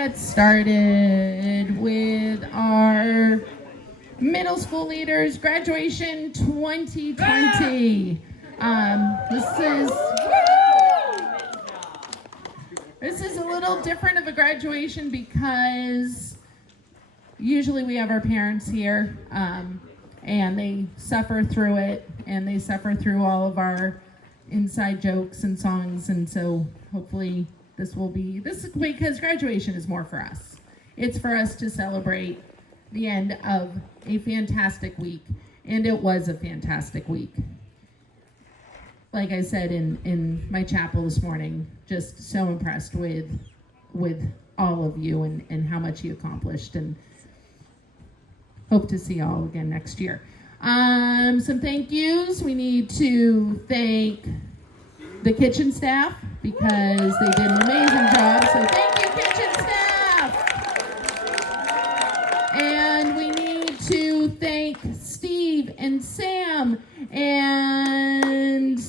get started with our middle school leaders graduation 2020. This is a little different of a graduation because usually we have our parents here, and they suffer through it, and they suffer through all of our inside jokes and songs, and so hopefully this because graduation is more for us. It's for us to celebrate the end of a fantastic week, and it was a fantastic week. Like I said in my chapel this morning, just so impressed with all of you and how much you accomplished, and hope to see you all again next year. Some thank yous. We need to thank the kitchen staff because they did an amazing job. So thank you, kitchen staff. And we need to thank Steve and Sam and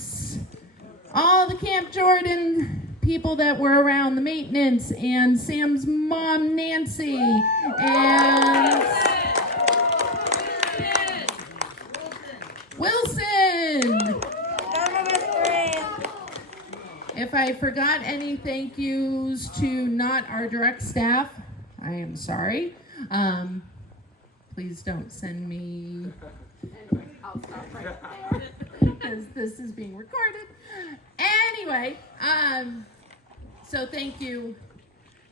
all the Camp Jordan people that were around, the maintenance, and Sam's mom, Nancy, and Wilson. If I forgot any thank yous to not our direct staff, I am sorry. Please don't send me. Anyway, I'll stop right there because this is being recorded. Anyway, so thank you.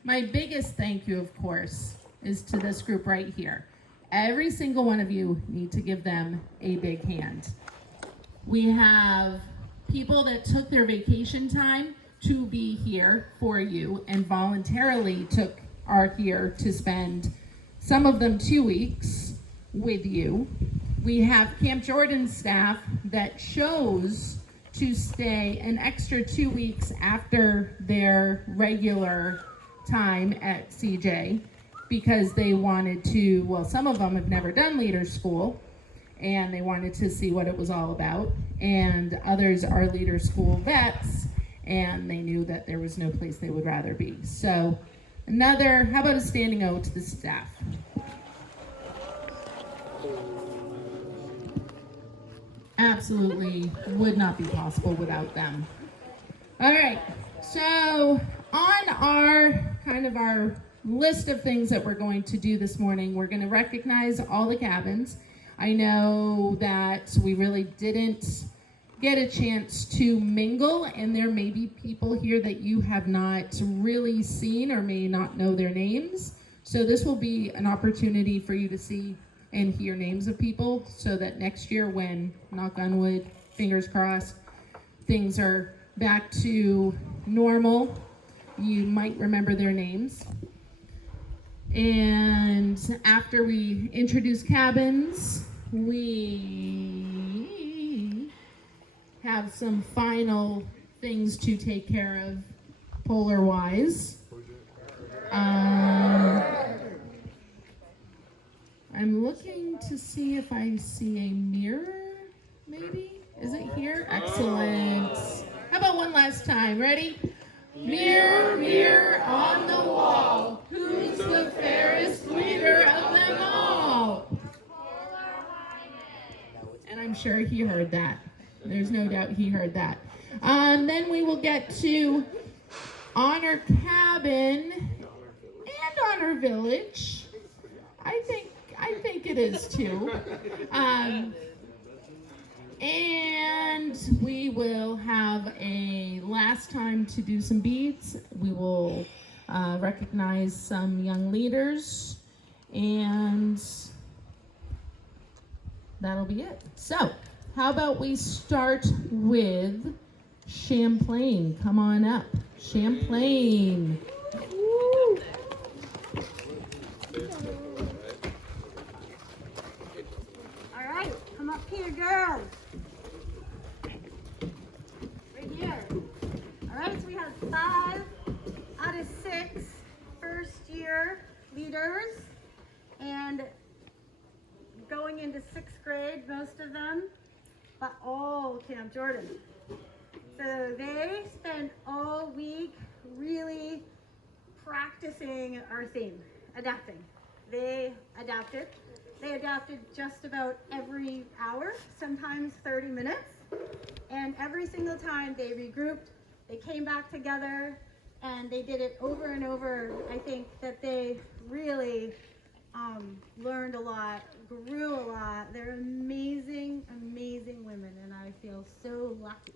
My biggest thank you, of course, is to this group right here. Every single one of you need to give them a big hand. We have people that took their vacation time to be here for you and voluntarily are here to spend some of them 2 weeks with you. We have Camp Jordan staff that chose to stay an extra 2 weeks after their regular time at CJ because they wanted to, well, some of them have never done leaders school and they wanted to see what it was all about, and others are leaders school vets and they knew that there was no place they would rather be. So how about a standing O to the staff? Absolutely would not be possible without them. All right, so on our list of things that we're going to do this morning, we're going to recognize all the cabins. I know that we really didn't get a chance to mingle, and there may be people here that you have not really seen or may not know their names. So this will be an opportunity for you to see and hear names of people so that next year when, knock on wood, fingers crossed, things are back to normal, you might remember their names. And after we introduce cabins, we have some final things to take care of polar wise. I'm looking to see if I see a mirror, maybe? Is it here? Excellent. How about one last time? Ready? Mirror, mirror on the wall, who's the fairest leader of them all? And I'm sure he heard that. There's no doubt he heard that. Then we will get to honor cabin and honor village. I think it is too. And we will have a last time to do some beads. We will recognize some young leaders, and that'll be it. So, how about we start with Champlain? Come on up, Champlain. Woo. All right, come up here, girls. Right here. All right, so we have 5 out of 6 first-year leaders, and going into 6th grade, most of them, but all Camp Jordan. So they spend all week really practicing to sing our theme, adapting. They adapted. They adapted just about every hour, sometimes 30 minutes. And every single time they regrouped, they came back together, and they did it over and over. I think that they really learned a lot, grew a lot. They're amazing, amazing women, and I feel so lucky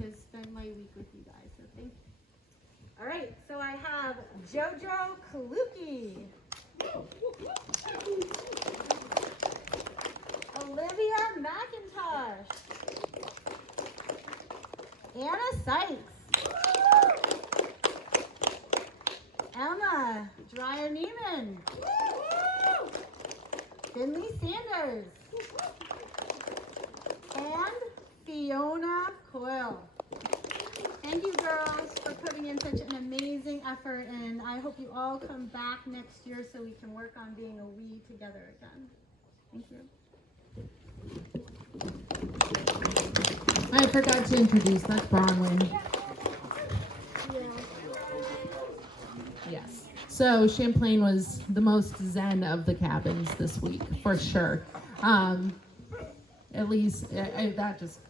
to spend my week with you guys, so thank you. All right, so I have Jojo Kaluki, Olivia McIntosh, Anna Sykes, Emma Dreyer-Neiman, Finley Sanders, and Fiona Coyle. Thank you, girls, for putting in such an amazing effort, and I hope you all come back next year so we can work on being a we together again. Thank you. I forgot to introduce, that's Bronwyn. Yes. So Champlain was the most zen of the cabins this week, for sure. At least that just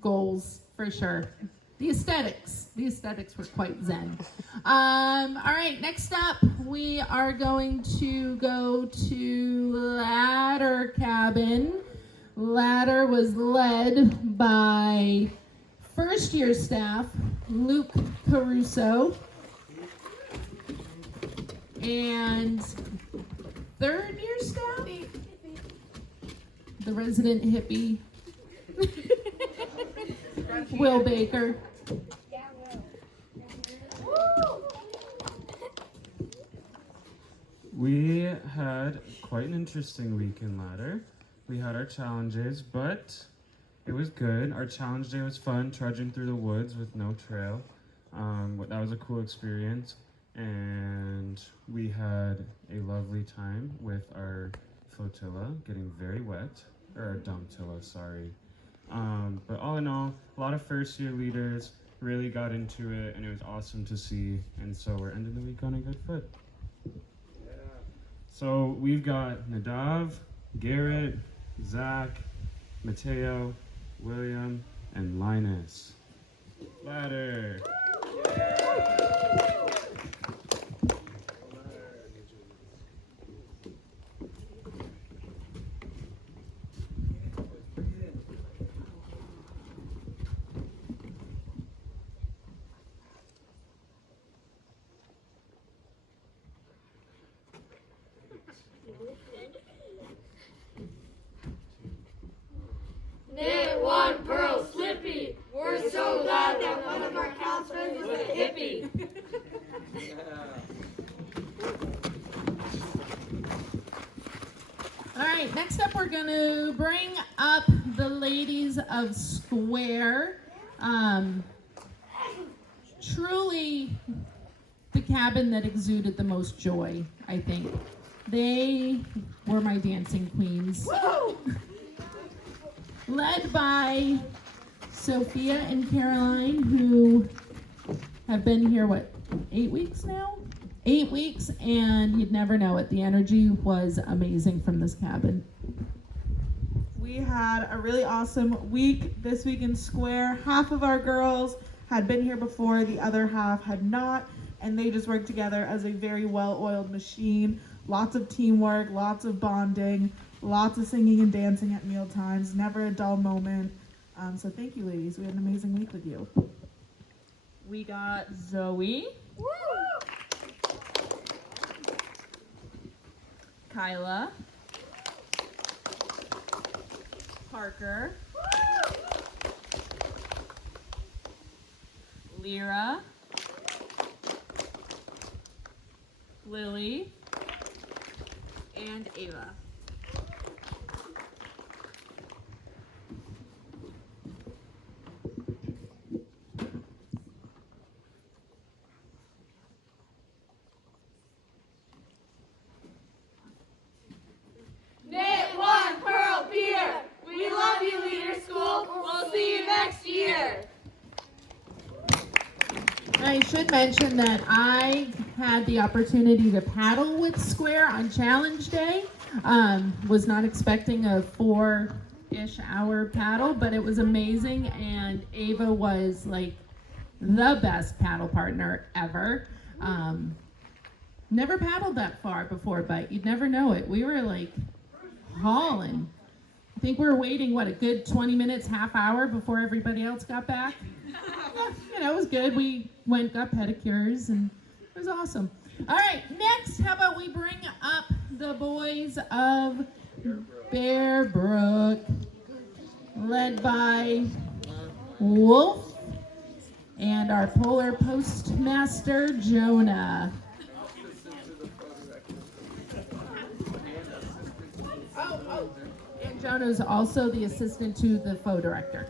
goals for sure. The aesthetics were quite zen. All right, next up we are going to go to Ladder Cabin. Ladder was led by first year staff Luke Caruso and third year staff the resident hippie Will Baker. We had quite an interesting week in Ladder. We had our challenges, but it was good. Our challenge day was fun, trudging through the woods with no trail. That was a cool experience, and we had a lovely time with our flotilla, getting very wet, or our dumptilla, sorry. But all in all, a lot of first year leaders really got into it, and it was awesome to see, and so we're ending the week on a good foot. Yeah. So we've got Nadav, Garrett, Zach, Mateo, William, and Linus. Ladder. Knit one pearl slippy. We're so glad that one of our counselors was a hippie. All right, next up we're going to bring up the ladies of Square. Truly the cabin that exuded the most joy, I think. They were my dancing queens. Woo! Led by Sophia and Caroline, who have been here, 8 weeks now? 8 weeks, and you'd never know it. The energy was amazing from this cabin. We had a really awesome week this week in Square. Half of our girls had been here before, the other half had not, and they just worked together as a very well-oiled machine. Lots of teamwork, lots of bonding, lots of singing and dancing at meal times, never a dull moment. So thank you, ladies. We had an amazing week with you. We got Zoe, Kyla, Parker, Lyra, Lily, and Ava. Knit one pearl beer. We love you, Leader School. We'll see you next year. All right, should mention that I had the opportunity to paddle with Square on Challenge Day. Was not expecting a 4-ish hour paddle, but it was amazing, and Ava was like the best paddle partner ever. Never paddled that far before, but you'd never know it. We were like hauling. I think we were waiting, a good 20 minutes, half hour before everybody else got back. Yeah, it was good. We got pedicures, and it was awesome. All right, next, how about we bring up the boys of Bear Brook, led by Wolf and our polar postmaster, Jonah. And Jonah's also the assistant to the photo director.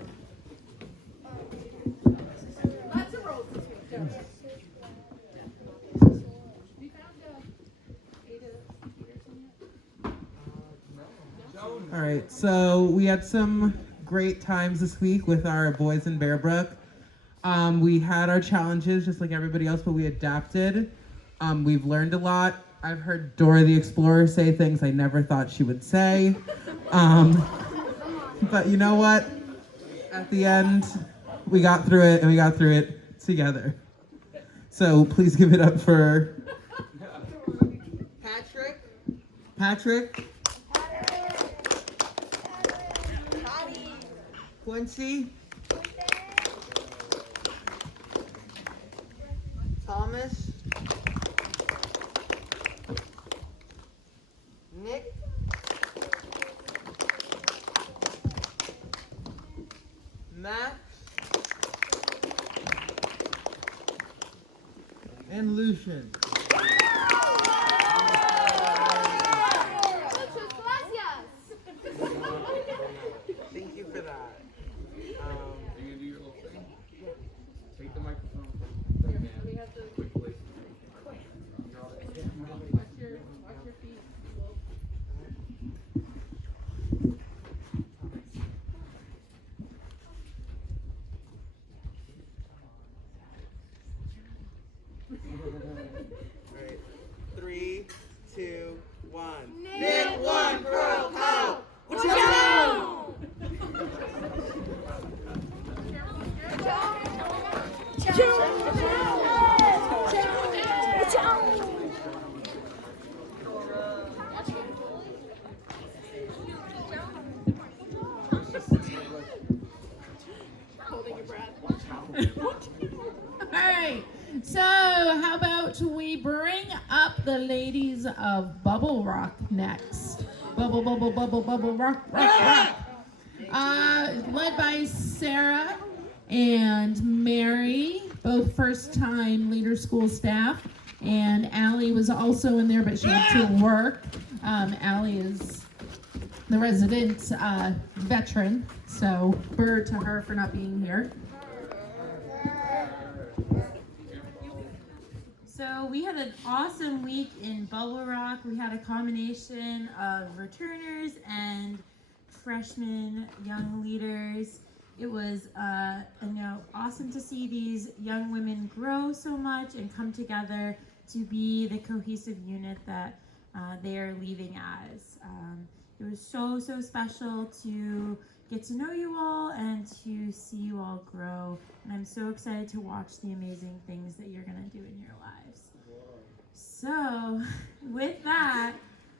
All right, so we had some great times this week with our boys in Bear Brook. We had our challenges just like everybody else, but we adapted. We've learned a lot. I've heard Dora the Explorer say things I never thought she would say. But you know what? At the end, we got through it, and we got through it together. So please give it up for Patrick, Quincy, Thomas, Nick, Max, and Lucian. Thank you for that. Are you gonna do your little thing? Take the microphone. Watch your feet. Alright, 3, 2, 1. Nick one pro cow. What's up? All right, so how about we bring up the ladies of Bubble Rock next? Bubble rock. Led by Sarah and Mary, both first-time Leader School staff, and Allie was also in there, but she had to work. Allie is the resident veteran, so burr to her for not being here. So we had an awesome week in Bubble Rock. We had a combination of returners and freshman young leaders. It was awesome to see these young women grow so much and come together to be the cohesive unit that they are leaving as. It was so special to get to know you all and to see you all grow. And I'm so excited to watch the amazing things that you're going to do in your lives. So, with that,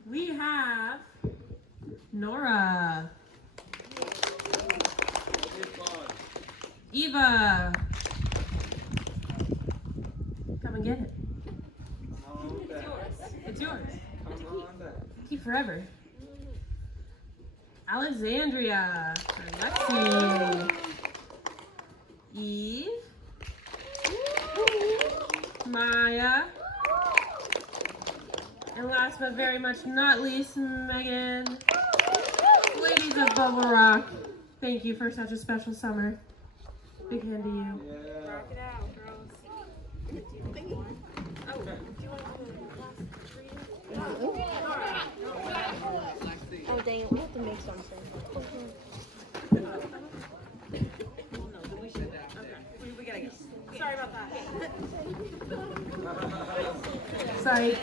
we have Nora, Eva, come and get it. It's yours. Keep forever. Alexandria, Lexi, Eve, Maya, and last but very much not least, Megan. Ladies of Bubble Rock, thank you for such a special summer. Big hand to you. Rock it out, girls. Oh dang it, we have to make something. We gotta go. Sorry about that. psyched.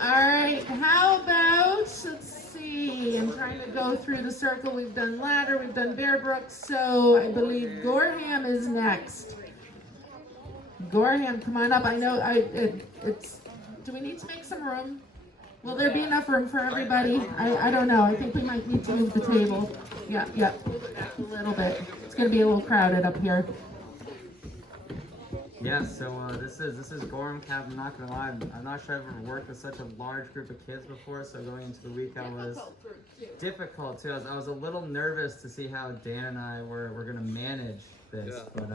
All right, how about, let's see, I'm trying to go through the circle. We've done ladder, we've done Bearbrook, so I believe Gorham is next. Gorham, come on up. I know it's, do we need to make some room? Will there be enough room for everybody? I don't know. I think we might need to move the table. Yeah, a little bit. It's going to be a little crowded up here. Yeah, so this is Gorham Cap. I'm not gonna lie, I'm not sure I've ever worked with such a large group of kids before. So going into the week, I was difficult too. I was a little nervous to see how Dan and I were gonna manage this, but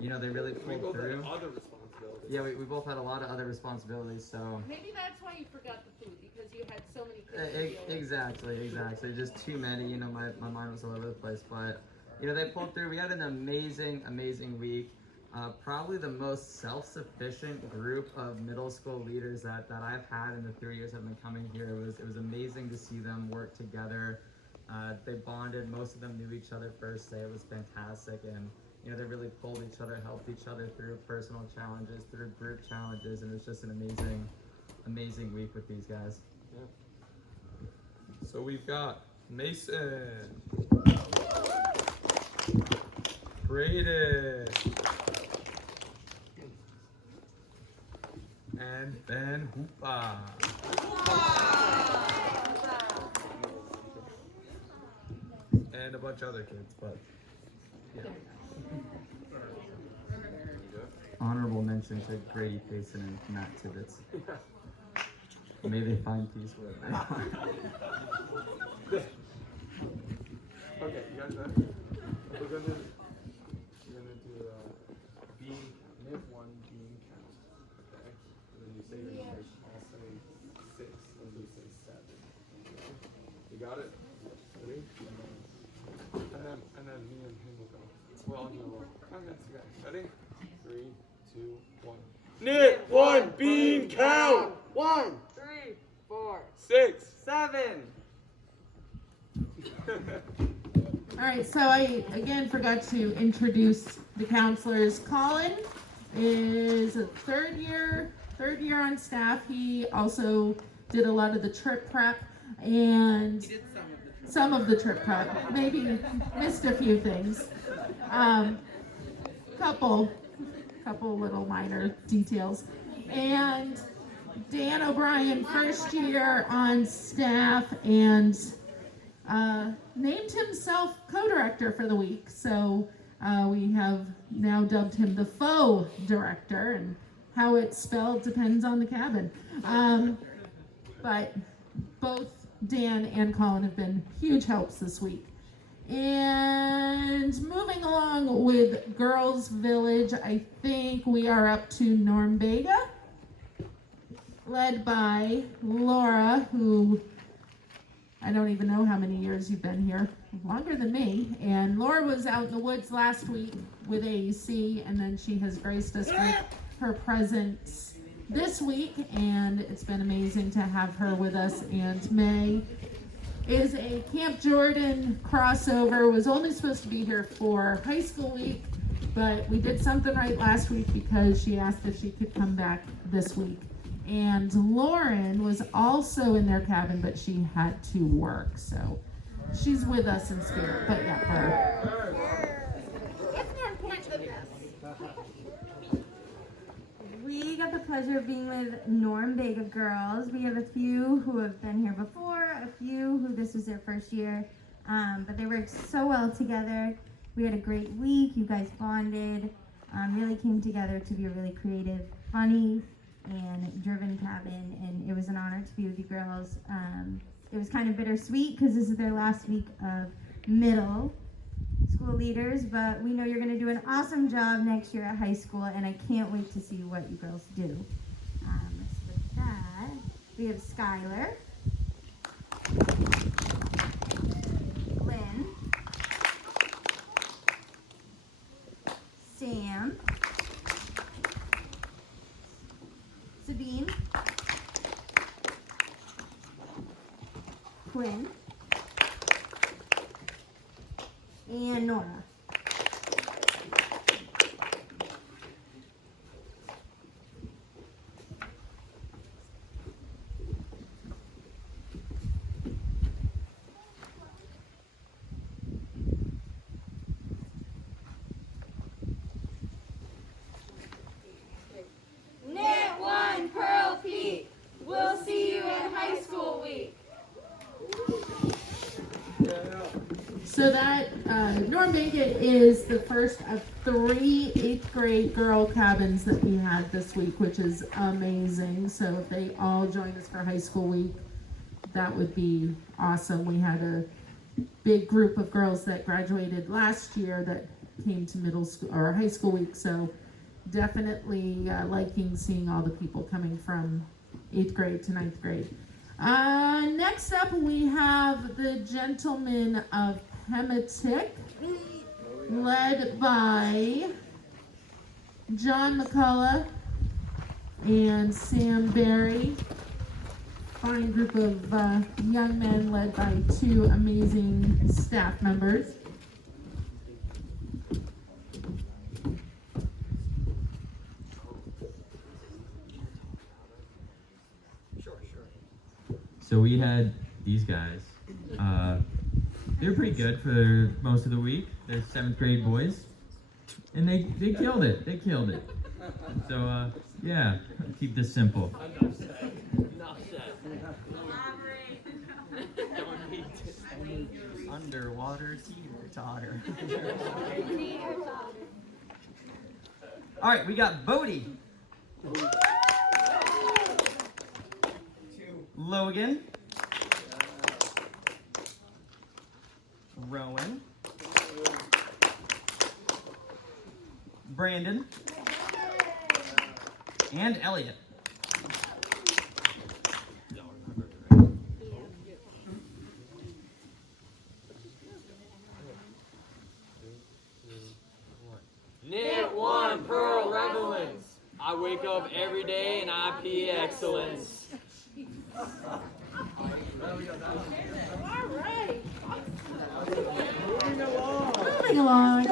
you know, they really pulled through. Other responsibilities. Yeah, we both had a lot of other responsibilities, so. Maybe that's why you forgot the food, because you had so many kids. Exactly. Just too many. You know, my mind was all over the place, but you know, they pulled through. We had an amazing week. Probably the most self-sufficient group of middle school leaders that I've had in the 3 years I've been coming here. It was amazing to see them work together. They bonded. Most of them knew each other first day. It was fantastic, and you know, they really pulled each other, helped each other through personal challenges, through group challenges, and it was just an amazing week with these guys. Yeah. So we've got Mason, Braden, and Ben Hoopa. And a bunch of other kids, but yeah. Honorable mention to Grady Payson and Matt Tibbetts. May they find peace wherever they are. Okay, you guys ready? We're gonna do name one bean count. Okay? And then you say your numbers. I'll say 6 and you say 7. You got it? Ready? And then me and him will go. Well, no. Ready? 3, 2, 1. Knit one bean count! 1, 3, 4, 6, 7. All right, so I again forgot to introduce the counselors. Colin is a third year on staff. He also did a lot of the trip prep and some of the trip prep. Maybe missed a few things. Couple little minor details. And Dan O'Brien, first year on staff, and named himself co-director for the week. So we have now dubbed him the faux director, and how it's spelled depends on the cabin. But both Dan and Colin have been huge helps this week. And moving along with Girls Village, I think we are up to Norm Vega, led by Laura, who I don't even know how many years you've been here, longer than me. And Laura was out in the woods last week with AEC, and then she has graced us with her presence this week, and it's been amazing to have her with us. And May is a Camp Jordan crossover, was only supposed to be here for high school week, but we did something right last week because she asked if she could come back this week. And Lauren was also in their cabin, but she had to work, so she's with us in spirit. But yeah, her. It's more important than this. We got the pleasure of being with Norm Vega girls. We have a few who have been here before, a few who this was their first year, but they worked so well together. We had a great week. You guys bonded, really came together to be a really creative, funny, and driven cabin, and it was an honor to be with you girls. It was kind of bittersweet because this is their last week of middle school leaders, but we know you're going to do an awesome job next year at high school, and I can't wait to see what you girls do. So with that, we have Skylar, Lynn, Sam, Sabine, Quinn, and Nora. Norm Bankett is the first of 3 8th grade girl cabins that we had this week, which is amazing. So if they all join us for high school week, that would be awesome. We had a big group of girls that graduated last year that came to middle school or high school week. So definitely liking seeing all the people coming from 8th grade to 9th grade. Next up, we have the Gentlemen of Pematic, led by John McCullough and Sam Berry. Fine group of young men led by 2 amazing staff members. So we had these guys. They were pretty good for most of the week. They're 7th grade boys. And they killed it. They killed it. So, yeah, keep this simple. Underwater teeter-totter. All right, we got Bodie. Logan. Rowan. Brandon. And Elliot. Knit one, Pearl Relevance. I wake up every day and I pee excellence. Alright. Moving along.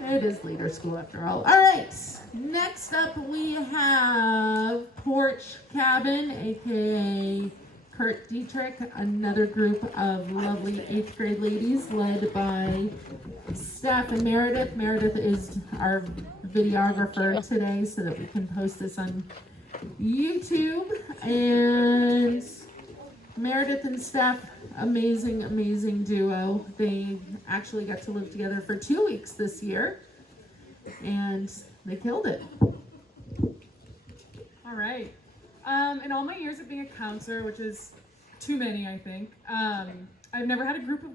It is leader school after all. Alright, next up we have Porch Cabin, aka Kurt Dietrich, another group of lovely 8th grade ladies led by Steph and Meredith. Meredith is our videographer today so that we can post this on YouTube. And Meredith and Steph, amazing duo. They actually got to live together for 2 weeks this year and they killed it. All right. In all my years of being a counselor, which is too many, I think, I've never had a group of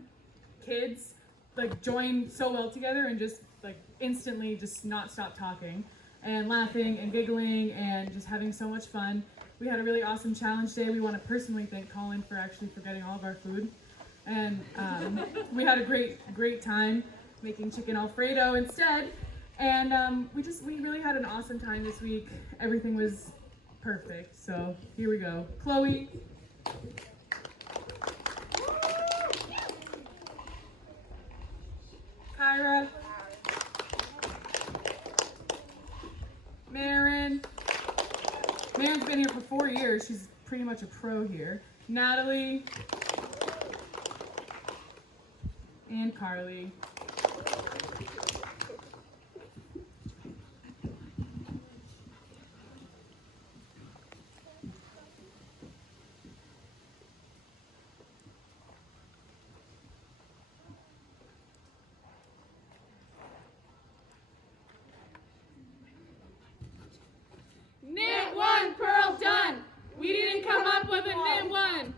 kids like join so well together and just like instantly just not stop talking and laughing and giggling and just having so much fun. We had a really awesome challenge day. We want to personally thank Colin for actually forgetting all of our food. And we had a great time making chicken Alfredo instead. And we really had an awesome time this week. Everything was perfect. So here we go. Chloe. Kyra. Marin. Marin's been here for 4 years. She's pretty much a pro here. Natalie. And Carly. Knit one, Pearl done. We didn't come up with a knit one.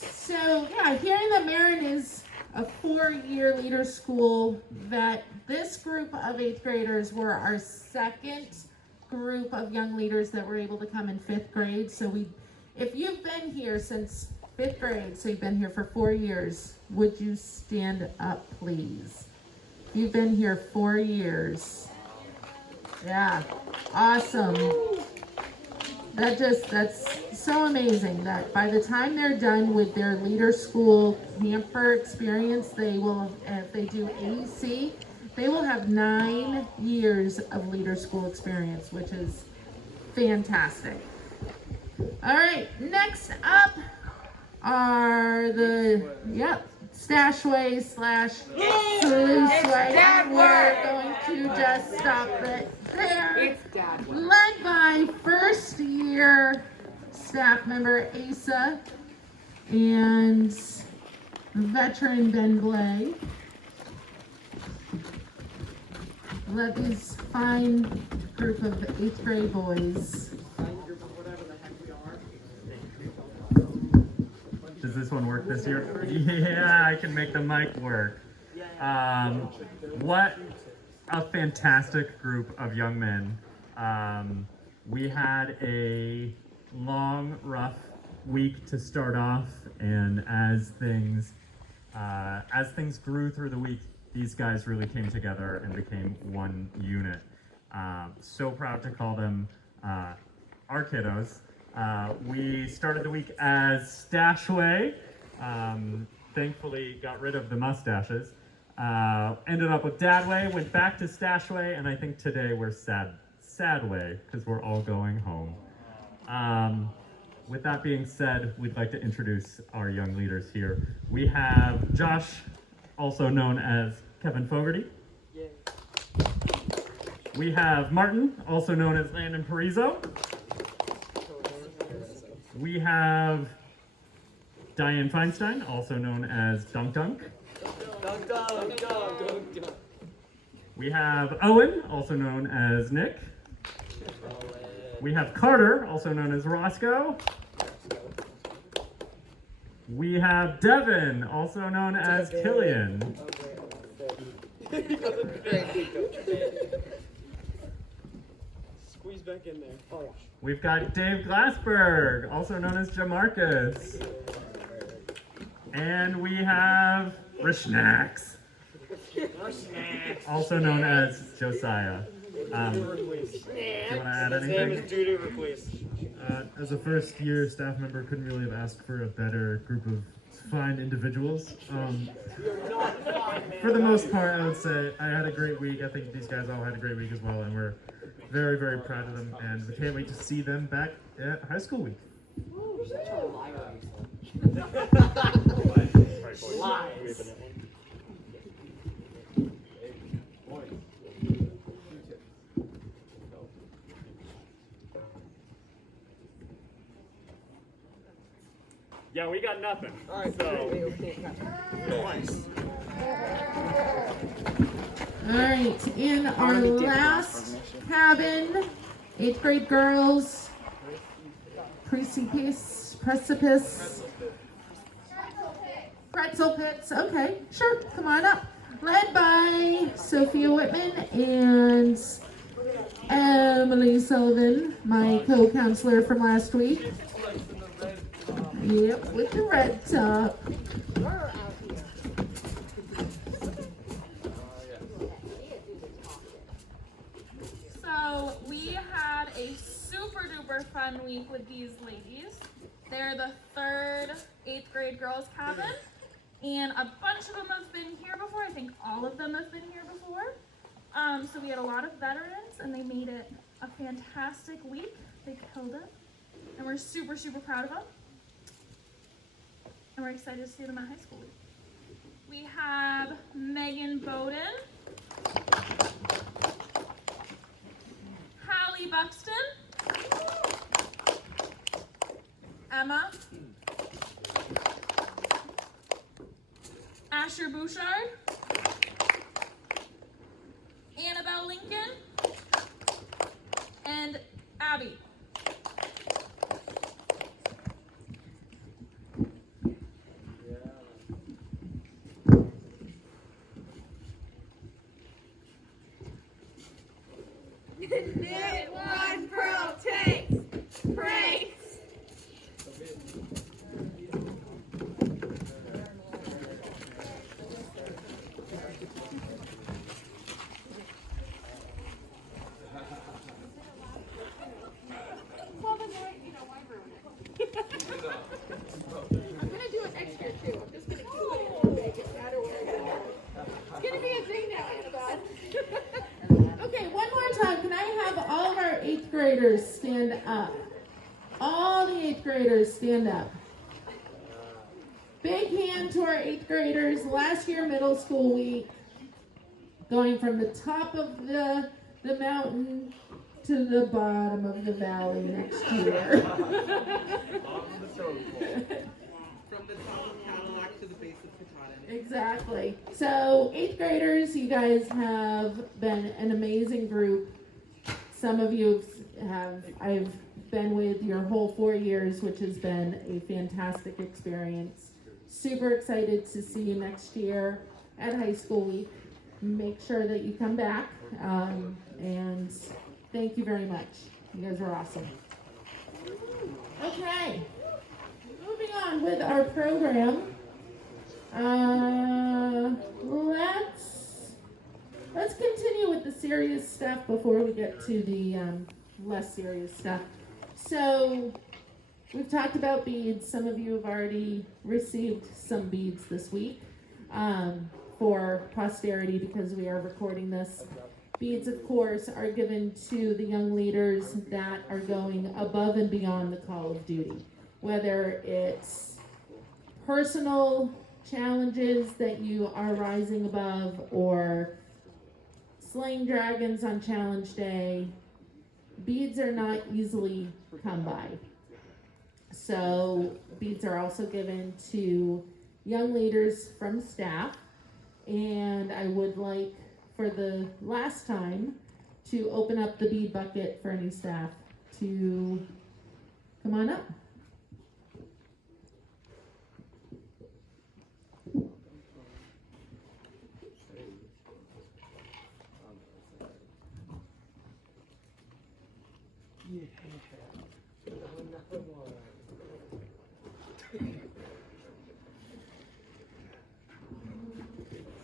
So yeah, hearing that Marin is a 4-year leader school, that this group of 8th graders were our second group of young leaders that were able to come in 5th grade. So if you've been here since 5th grade, so you've been here for 4 years, would you stand up, please? You've been here 4 years. Yeah, awesome. That's so amazing that by the time they're done with their leader school camper experience, they will, if they do AEC, they will have 9 years of leader school experience, which is fantastic. All right, next up are the, Stashway / Sluiceway. And we're going to just stop it there. Led by first year staff member Asa and veteran Ben Blay. Let these fine group of 8th grade boys. Does this one work this year? Yeah, I can make the mic work. What a fantastic group of young men. We had a long, rough week to start off, and as things grew through the week, these guys really came together and became one unit. So proud to call them our kiddos. We started the week as Stashway. Thankfully got rid of the mustaches. Ended up with Dadway, went back to Stashway, and I think today we're Sadway, because we're all going home. With that being said, we'd like to introduce our young leaders here. We have Josh, also known as Kevin Fogarty. Yay. We have Martin, also known as Landon Parizo. We have Diane Feinstein, also known as Dunk Dunk. Dunk, dunk, dunk, dunk, dunk. We have Owen, also known as Nick. We have Carter, also known as Roscoe. We have Devin, also known as Killian. Squeeze back in there. Oh. We've got Dave Glassberg, also known as Jamarcus. And we have Rishnax, also known as Josiah. Do you want to add anything? As a first year staff member, couldn't really have asked for a better group of fine individuals. For the most part, I would say I had a great week. I think these guys all had a great week as well, and we're very, very proud of them, and we can't wait to see them back at high school week. You're such a liar. Lies. Yeah, we got nothing. All right, so. All right, in our last cabin, 8th grade girls, precipice, pretzel pits, okay, sure, come on up. Led by Sophia Whitman and Emily Sullivan, my co-counselor from last week. Yep, with the red top. So we had a super duper fun week with these ladies. They're the 3rd 8th grade girls cabin, and a bunch of them have been here before. I think all of them have been here before. So we had a lot of veterans, and they made it a fantastic week. They killed it, and we're super, super proud of them. And we're excited to see them at high school week. We have Megan Bowden, Hallie Buxton, Emma, Asher Bouchard, Annabelle Lincoln, and Abby. Knit one, pearl takes, breaks. Well, then, why ruin it? I'm gonna do it next year too. I'm just gonna keep putting it in Vegas, no matter where I go. It's gonna be a thing now, Annabelle. Okay, one more time. Can I have all of our 8th graders stand up? All the 8th graders stand up. Big hand to our 8th graders. Last year, middle school week, going from the top of the mountain to the bottom of the valley next year. From the top of Cadillac to the base of Katahdin. Exactly. So 8th graders, you guys have been an amazing group. Some of you I've been with your whole 4 years, which has been a fantastic experience. Super excited to see you next year at high school week. Make sure that you come back, and thank you very much. You guys are awesome. Okay, moving on with our program. Let's continue with the serious stuff before we get to the less serious stuff. So we've talked about beads. Some of you have already received some beads this week for posterity because we are recording this. Beads, of course, are given to the young leaders that are going above and beyond the call of duty, whether it's personal challenges that you are rising above or slaying dragons on challenge day. Beads are not easily come by. So beads are also given to young leaders from staff. And I would like, for the last time, to open up the bead bucket for any staff to come on up.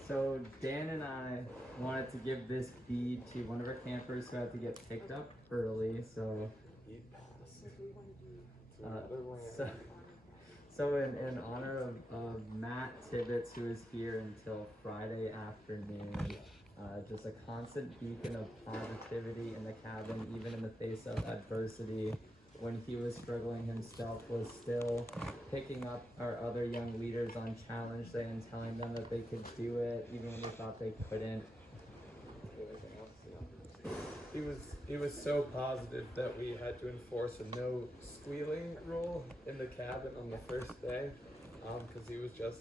So Dan and I wanted to give this bead to one of our campers who had to get picked up early. So in honor of Matt Tibbetts, who is here until Friday afternoon, just a constant beacon of positivity in the cabin, even in the face of adversity. When he was struggling himself, was still picking up our other young leaders on challenge day and telling them that they could do it, even when we thought they couldn't. He was so positive that we had to enforce a no squealing rule in the cabin on the first day, because he was just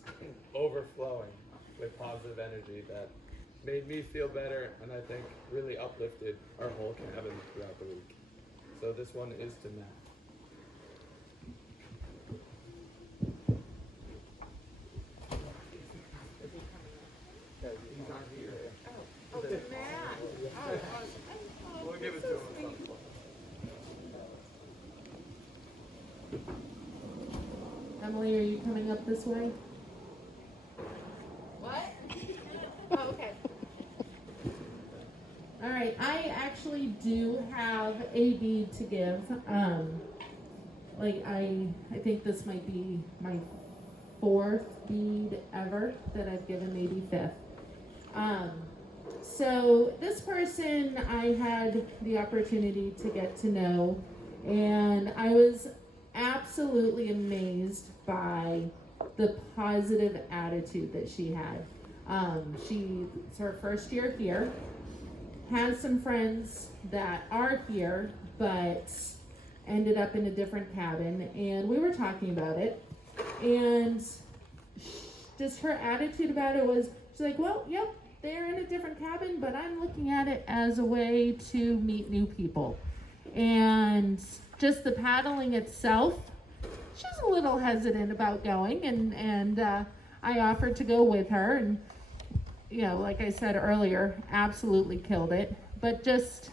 overflowing with positive energy that made me feel better, and I think really uplifted our whole cabin throughout the week. So this one is to Matt. He's not here. Oh, Matt. We'll give it to him. Emily, are you coming up this way? What? Oh, okay. All right, I actually do have a bead to give. I think this might be my 4th bead ever that I've given, maybe 5th. So this person I had the opportunity to get to know, and I was absolutely amazed by the positive attitude that she had. It's her first year here. Has some friends that are here, but ended up in a different cabin, and we were talking about it, and just her attitude about it was, she's like, well, yep, they're in a different cabin, but I'm looking at it as a way to meet new people. And just the paddling itself, she's a little hesitant about going, and I offered to go with her, and like I said earlier, absolutely killed it. But just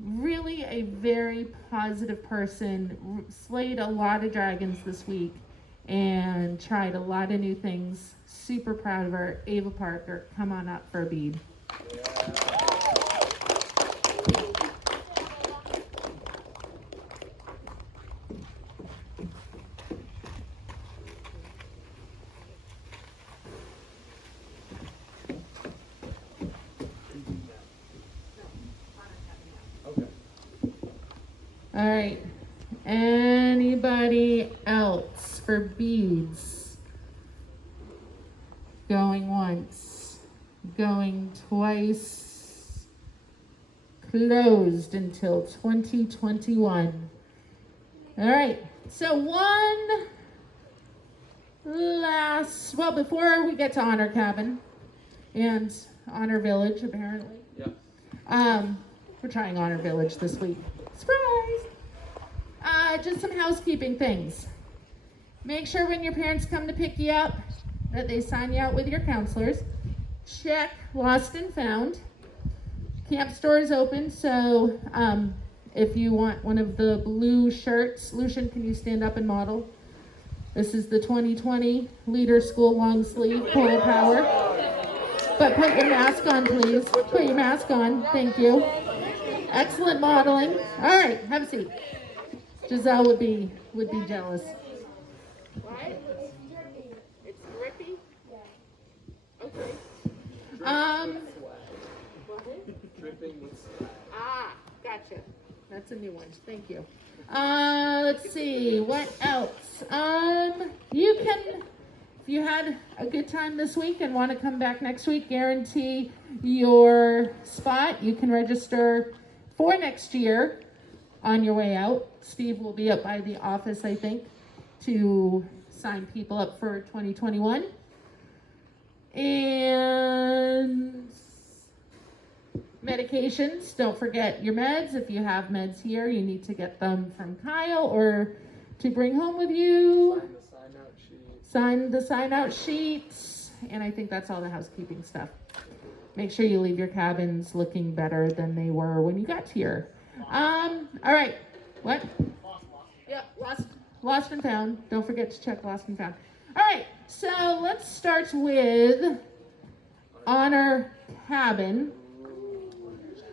really a very positive person, slayed a lot of dragons this week and tried a lot of new things. Super proud of her. Ava Parker, come on up for a bead. All right, anybody else for beads? Going once, going twice. closed until 2021. All right, so before we get to Honor Cabin and Honor Village, apparently. Yeah. We're trying Honor Village this week. Surprise! Just some housekeeping things. Make sure when your parents come to pick you up that they sign you out with your counselors. Check Lost and Found. Camp store is open, so if you want one of the blue shirts, Lucian, can you stand up and model? This is the 2020 Leader School long sleeve Polo Power. But put your mask on, please. Put your mask on. Thank you. Excellent modeling. All right, have a seat. Giselle would be jealous. What? It's drippy? Okay. Gotcha. That's a new one. Thank you. Let's see. What else? You can, if you had a good time this week and want to come back next week, guarantee your spot. You can register for next year on your way out. Steve will be up by the office, I think, to sign people up for 2021. And medications, don't forget your meds. If you have meds here, you need to get them from Kyle or to bring home with you. Sign the sign-out sheets. And I think that's all the housekeeping stuff. Make sure you leave your cabins looking better than they were when you got here. All right. What? Yeah, lost and found. Don't forget to check Lost and Found. All right, so let's start with Honor Cabin.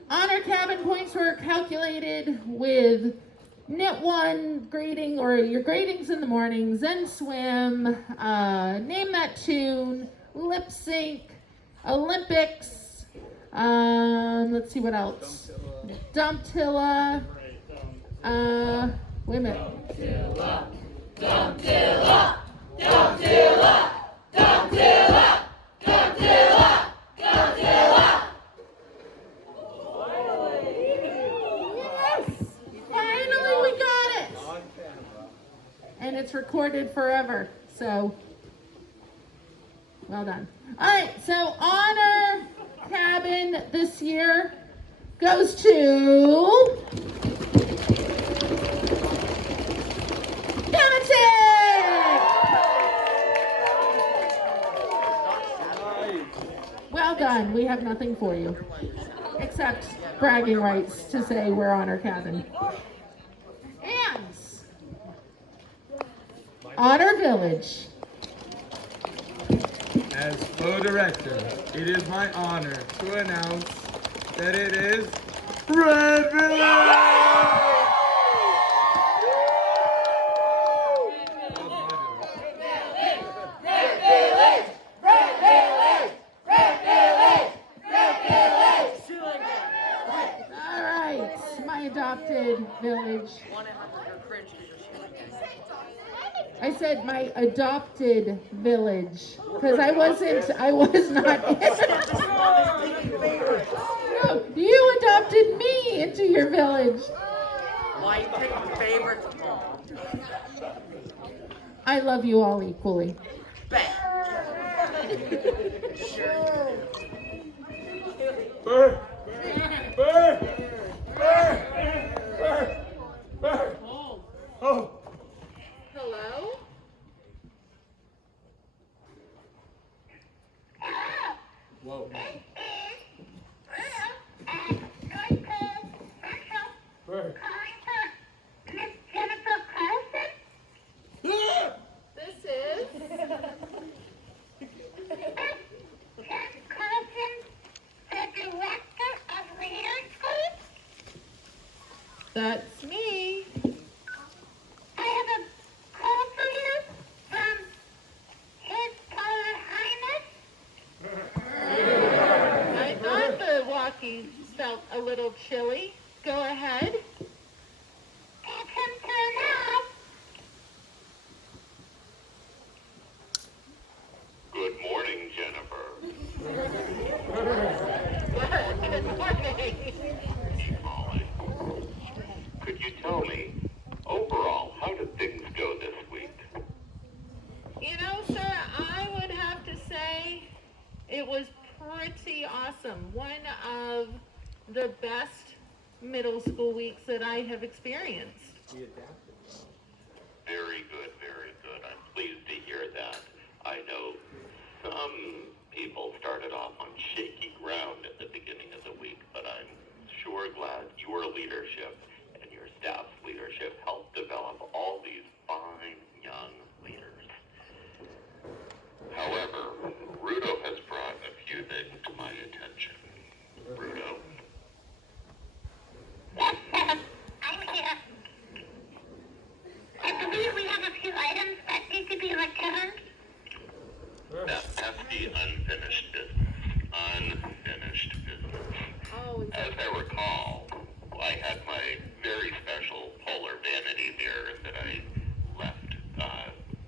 Honor Cabin points were calculated with Knit 1 grading, or your gradings in the morning, Zen Swim, Name That Tune, Lip Sync, Olympics, let's see what else. Dumptilla, wait a minute. Dumptilla, Dumptilla, Dumptilla, Dumptilla, Dumptilla. Finally, we got it. And it's recorded forever, so well done. All right, so Honor Cabin this year goes to well done. We have nothing for you except bragging rights to say we're Honor Cabin. And Honor Village. As flow director, it is my honor to announce that it is Red Village! Adopted village. I said my adopted village because I was not in. No, you adopted me into your village. Why you pick favorites of all? I love you all equally. Burr! Burr! Oh. Hello? Whoa. This is that's me. I have a call for you from His Highness. I thought the walkie felt a little chilly. Go ahead. Ask him to announce. Good morning, Jennifer. Good morning. pretty awesome. One of the best middle school weeks that I have experienced. Very good, very good. I'm pleased to hear that. I know some people started off on shaky ground at the beginning of the week, but I'm sure glad your leadership and your staff's leadership helped develop all these fine young leaders. However, Rudo has brought a few things to my attention. Rudo? I'm here. I believe we have a few items that need to be returned. That's the unfinished business. Unfinished business. As I recall, I had my very special polar vanity mirror that I left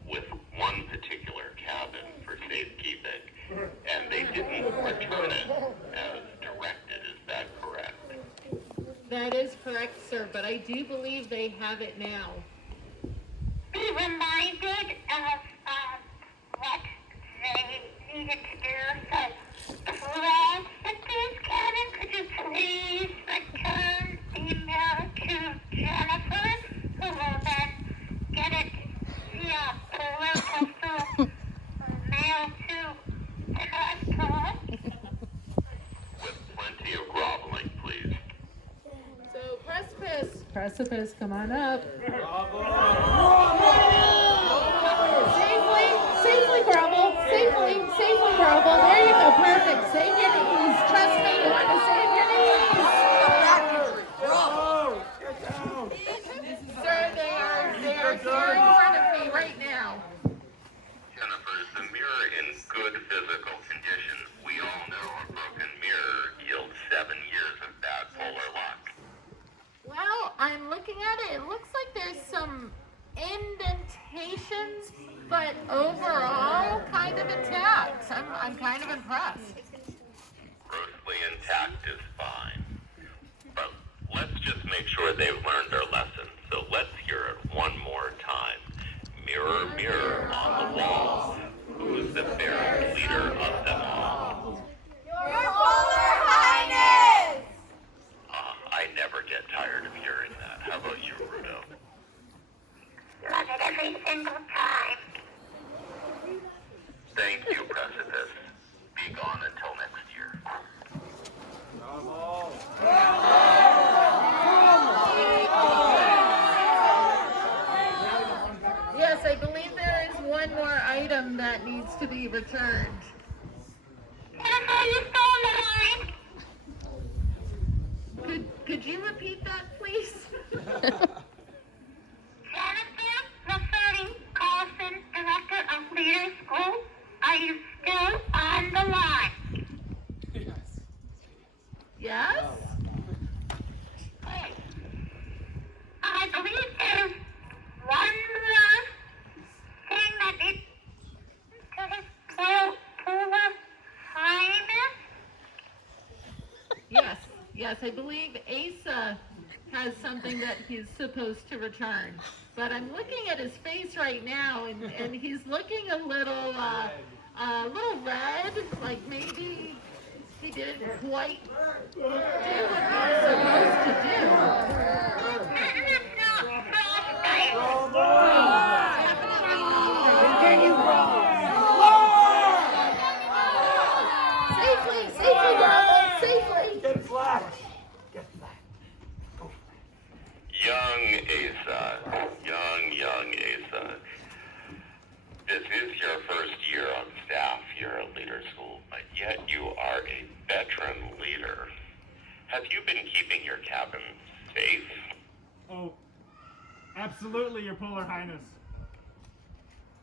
with one particular cabin for safekeeping, and they didn't return it as directed. Is that correct? That is correct, sir, but I do believe they have it now. Be reminded of what they needed to do. So, Fred at this cabin, could you please return the email to Jennifer, who will then get it via polar postal mail to Trustport? With plenty of groveling, please. So, Precipice, come on up. Safely grovel. Safely grovel. There you go. Perfect. Save your knees. Trust me, you want to save your knees. Sir, they are here in front of me right now. Jennifer, is the mirror in good physical condition? We all know a broken mirror yields 7 years of bad polar luck. Well, I'm looking at it. It looks like there's some indentations, but overall kind of intact. I'm kind of impressed. Grossly intact is fine. But let's just make sure they've learned their lesson. So let's hear it one more time. Mirror, mirror on the wall, who is the fairest leader of them all? Your Polar Highness! I never get tired of hearing that. How about you, Rudo? Love it every single time. Thank you, Precipice. Be gone until next year. Yes, I believe there is one more item that needs to be returned. Jennifer, are you still on the line? Could you repeat that, please? Jennifer Rafferty Carlson, Director of Leader School, are you still on the line? Yes? I believe there's one last thing that needs to his polar highness. Yes, I believe Asa has something that he's supposed to return. But I'm looking at his face right now, and he's looking a little red, like maybe he didn't quite do what he was supposed to do. Safely, Grumble, safely. Get flat. Young Asa, young Asa. This is your first year on staff here at Leader School, but yet you are a veteran leader. Have you been keeping your cabin safe? Oh, absolutely, Your Polar Highness.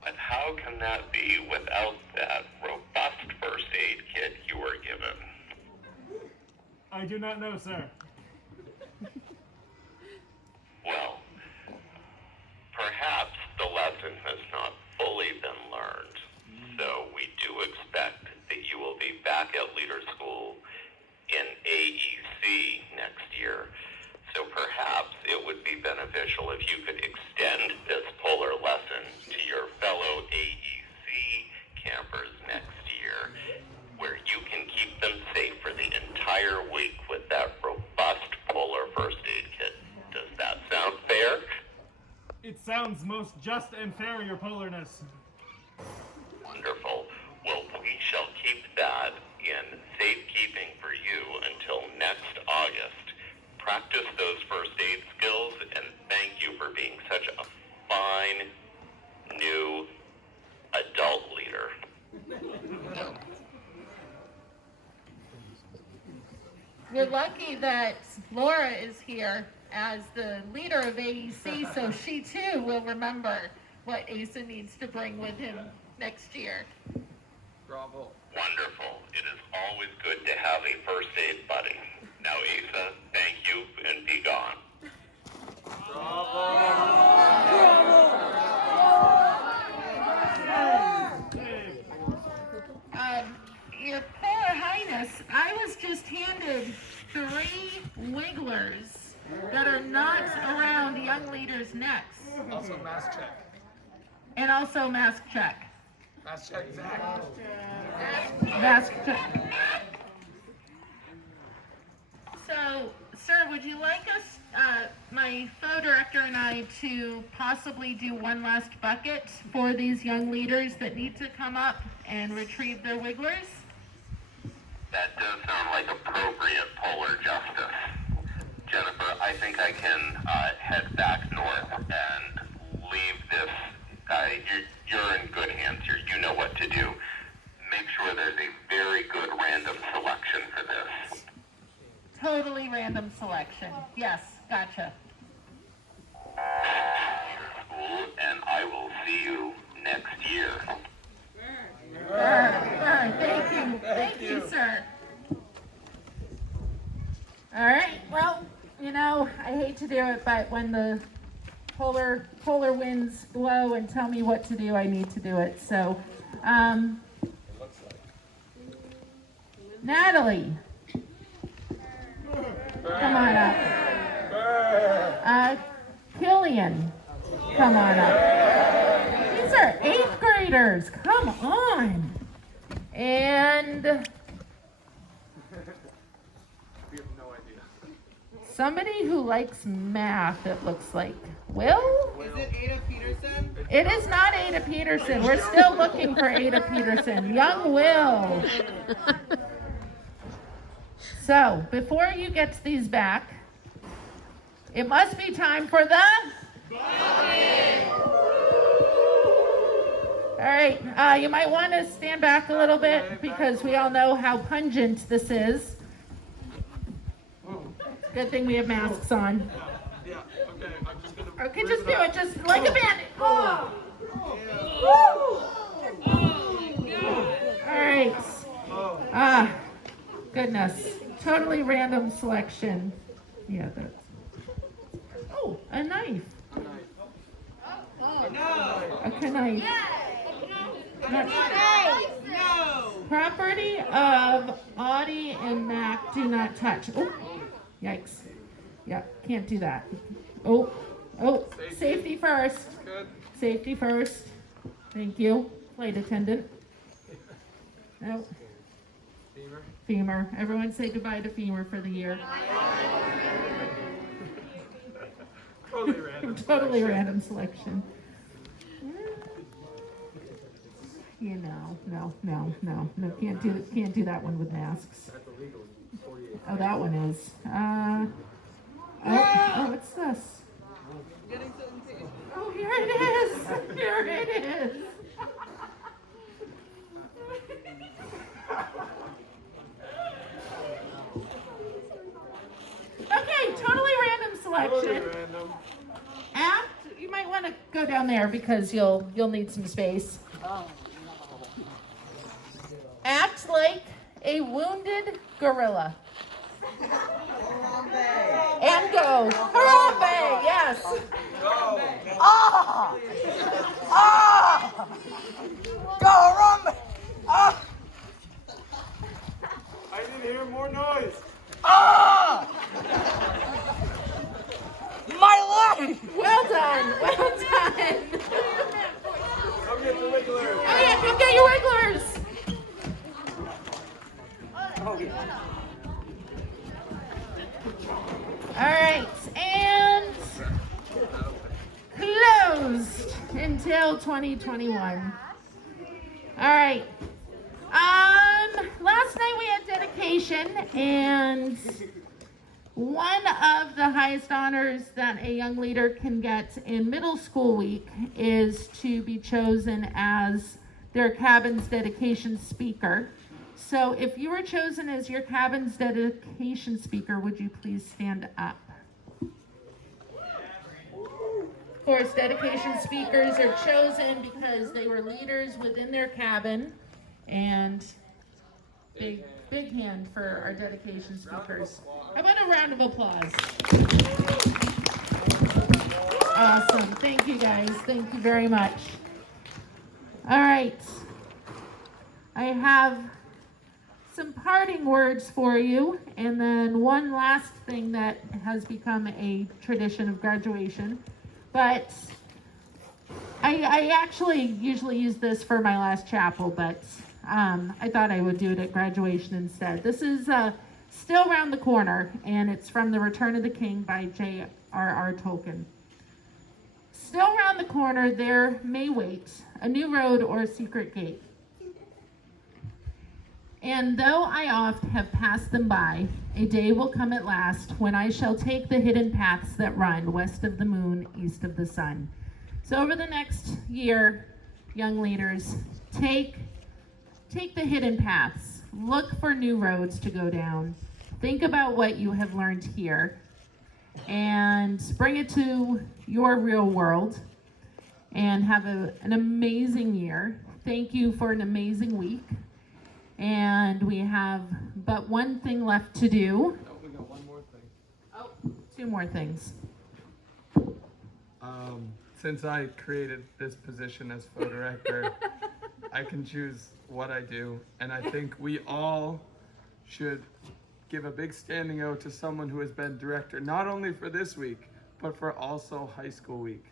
But how can that be without that robust first aid kit you were given? I do not know, sir. Well, perhaps the lesson has not fully been learned. So we do expect that you will be back at Leader School in AEC next year. So perhaps it would be beneficial if you could extend this polar lesson to your fellow AEC campers next year, where you can keep becomes most just and fair, your polarness. Wonderful. Well, we shall keep that in safekeeping for you until next August. Practice those first aid skills, and thank you for being such a fine, new adult leader. We're lucky that Laura is here as the leader of AEC, so she too will remember what Asa needs to bring with him next year. Bravo. Wonderful. It is always good to have a first aid buddy. Now, Asa, thank you, and be gone. Your Polar Highness, I was just handed 3 wigglers that are not around young leaders' necks. Also mask check. And also mask check. Mask check, Zach. Mask check. So, sir, would you like us, my flow director and I, to possibly do one last bucket for these young leaders that need to come up and retrieve their wigglers? That does sound like appropriate polar justice. Jennifer, I think I can head back north and leave this. You're in good hands here. You know what to do. Make sure there's a very good random selection for this. Totally random selection. Yes, gotcha. School, and I will see you next year. Thank you. Thank you, sir. All right. Well, you know, I hate to do it, but when the polar winds blow and tell me what to do, I need to do it. So, Natalie, come on up. Killian, come on up. These are 8th graders. Come on. And We have no idea. somebody who likes math, it looks like. Will? Is it Ada Peterson? It is not Ada Peterson. We're still looking for Ada Peterson. Young Will. So, before you get these back, it must be time for the... All right, you might want to stand back a little bit because we all know how pungent this is. Good thing we have masks on. Yeah, okay, I'm just gonna... Okay, just do it, just like a bandit. Oh. All right. Goodness. Totally random selection. Yeah, that's... Oh, a knife. A knife. No. Property of Audie and Mac do not touch. Oh, yikes. Yeah, can't do that. Oh, safety first. Good. Safety first. Thank you, flight attendant. No. Femur. Everyone say goodbye to Femur for the year. Totally random. Totally random selection. You know, no, can't do that one with masks. That's illegal. 48. Oh, that one is. What's this? Oh, here it is. Here it is. Okay, totally random selection. Totally random. You might want to go down there because you'll need some space. Act like a wounded gorilla. And go. Harambe, yes. Go. Ah! Ah! Go, Harambe! Ah! I need to hear more noise. Ah! My life! Well done. Well done. Come get the wigglers. Oh yeah, come get your wigglers. All right, and close. closed until 2021. All right. Last night we had dedication, and one of the highest honors that a young leader can get in middle school week is to be chosen as their cabin's dedication speaker. So if you were chosen as your cabin's dedication speaker, would you please stand up? Of course, dedication speakers are chosen because they were leaders within their cabin, and big hand for our dedication speakers. How about a round of applause? Awesome. Thank you, guys. Thank you very much. All right. I have some parting words for you, and then one last thing that has become a tradition of graduation. But I actually usually use this for my last chapel, but I thought I would do it at graduation instead. This is still around the corner, and it's from The Return of the King by J.R.R. Tolkien. Still around the corner there may wait a new road or a secret gate. And though I oft have passed them by, a day will come at last when I shall take the hidden paths that run west of the moon, east of the sun. So over the next year, young leaders, take the hidden paths. Look for new roads to go down. Think about what you have learned here and bring it to your real world, and have an amazing year. Thank you for an amazing week. And we have but one thing left to do. Oh, we got one more thing. Oh, two more things. Since I created this position as photo director, I can choose what I do, and I think we all should give a big standing O to someone who has been director not only for this week, but for also high school week.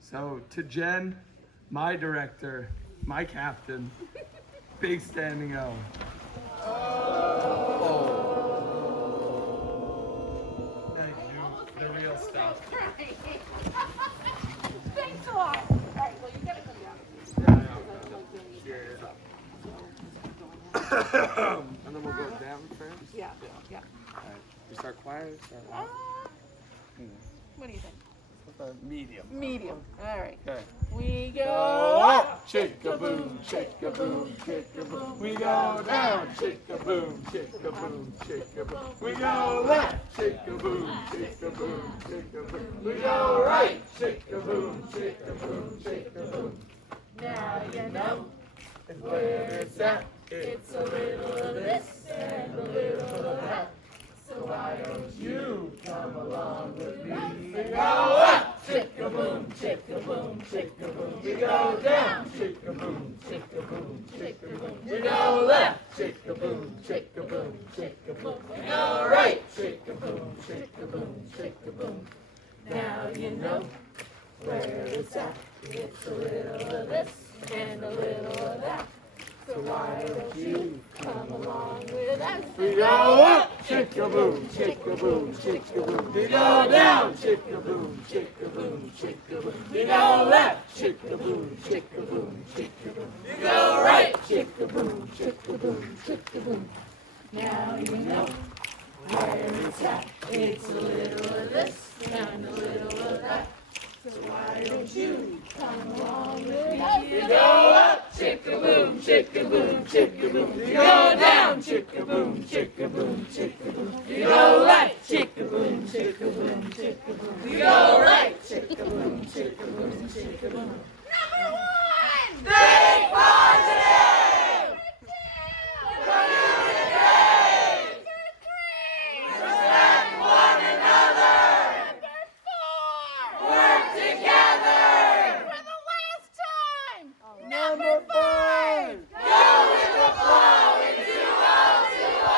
So to Jen, my director, my captain, big standing O. Thank you. The real stuff. Thanks a lot. All right, well, you gotta come down. And then we'll go down first? Yeah. All right. We start quiet or start loud? What do you think? Medium. Medium. All right. Okay. We Go go up, chick-a-boom, chick-a-boom, chick-a-boom. We go down, chick-a-boom, chick-a-boom, chick-a-boom. We go left, chick-a-boom, chick-a-boom, chick-a-boom. We go right, chick-a-boom, chick-a-boom, chick-a-boom. Now you know where it's at. It's a little of this and a little of that. So why don't you come along with me? We go up, chick-a-boom, chick-a-boom, chick-a-boom. We go down, chick-a-boom, chick-a-boom, chick-a-boom. We go left, chick-a-boom, chick-a-boom, chick-a-boom. We go right, chick-a-boom, chick-a-boom, chick-a-boom. Now you know where it's at. It's a little of this and a little of that. So why don't you come along with us? We go up, chick-a-boom, chick-a-boom, chick-a-boom. We go down, chick-a-boom, chick-a-boom, chick-a-boom. We go left, chick-a-boom, chick-a-boom, chick-a-boom. We go right, chick-a-boom, chick-a-boom, chick-a-boom. Now you know where it's at. It's a little of this and a little of that. So why don't you come along with us? We go up, chick-a-boom, chick-a-boom, chick-a-boom. We go down, chick-a-boom, chick-a-boom, chick-a-boom. We go left, chick-a-boom, chick-a-boom, chick-a-boom. We go right, chick-a-boom, chick-a-boom, chick-a-boom. Number one! Think positive! Respect one another! Work together! For the last time! Number 5! Go with the flow into O2O!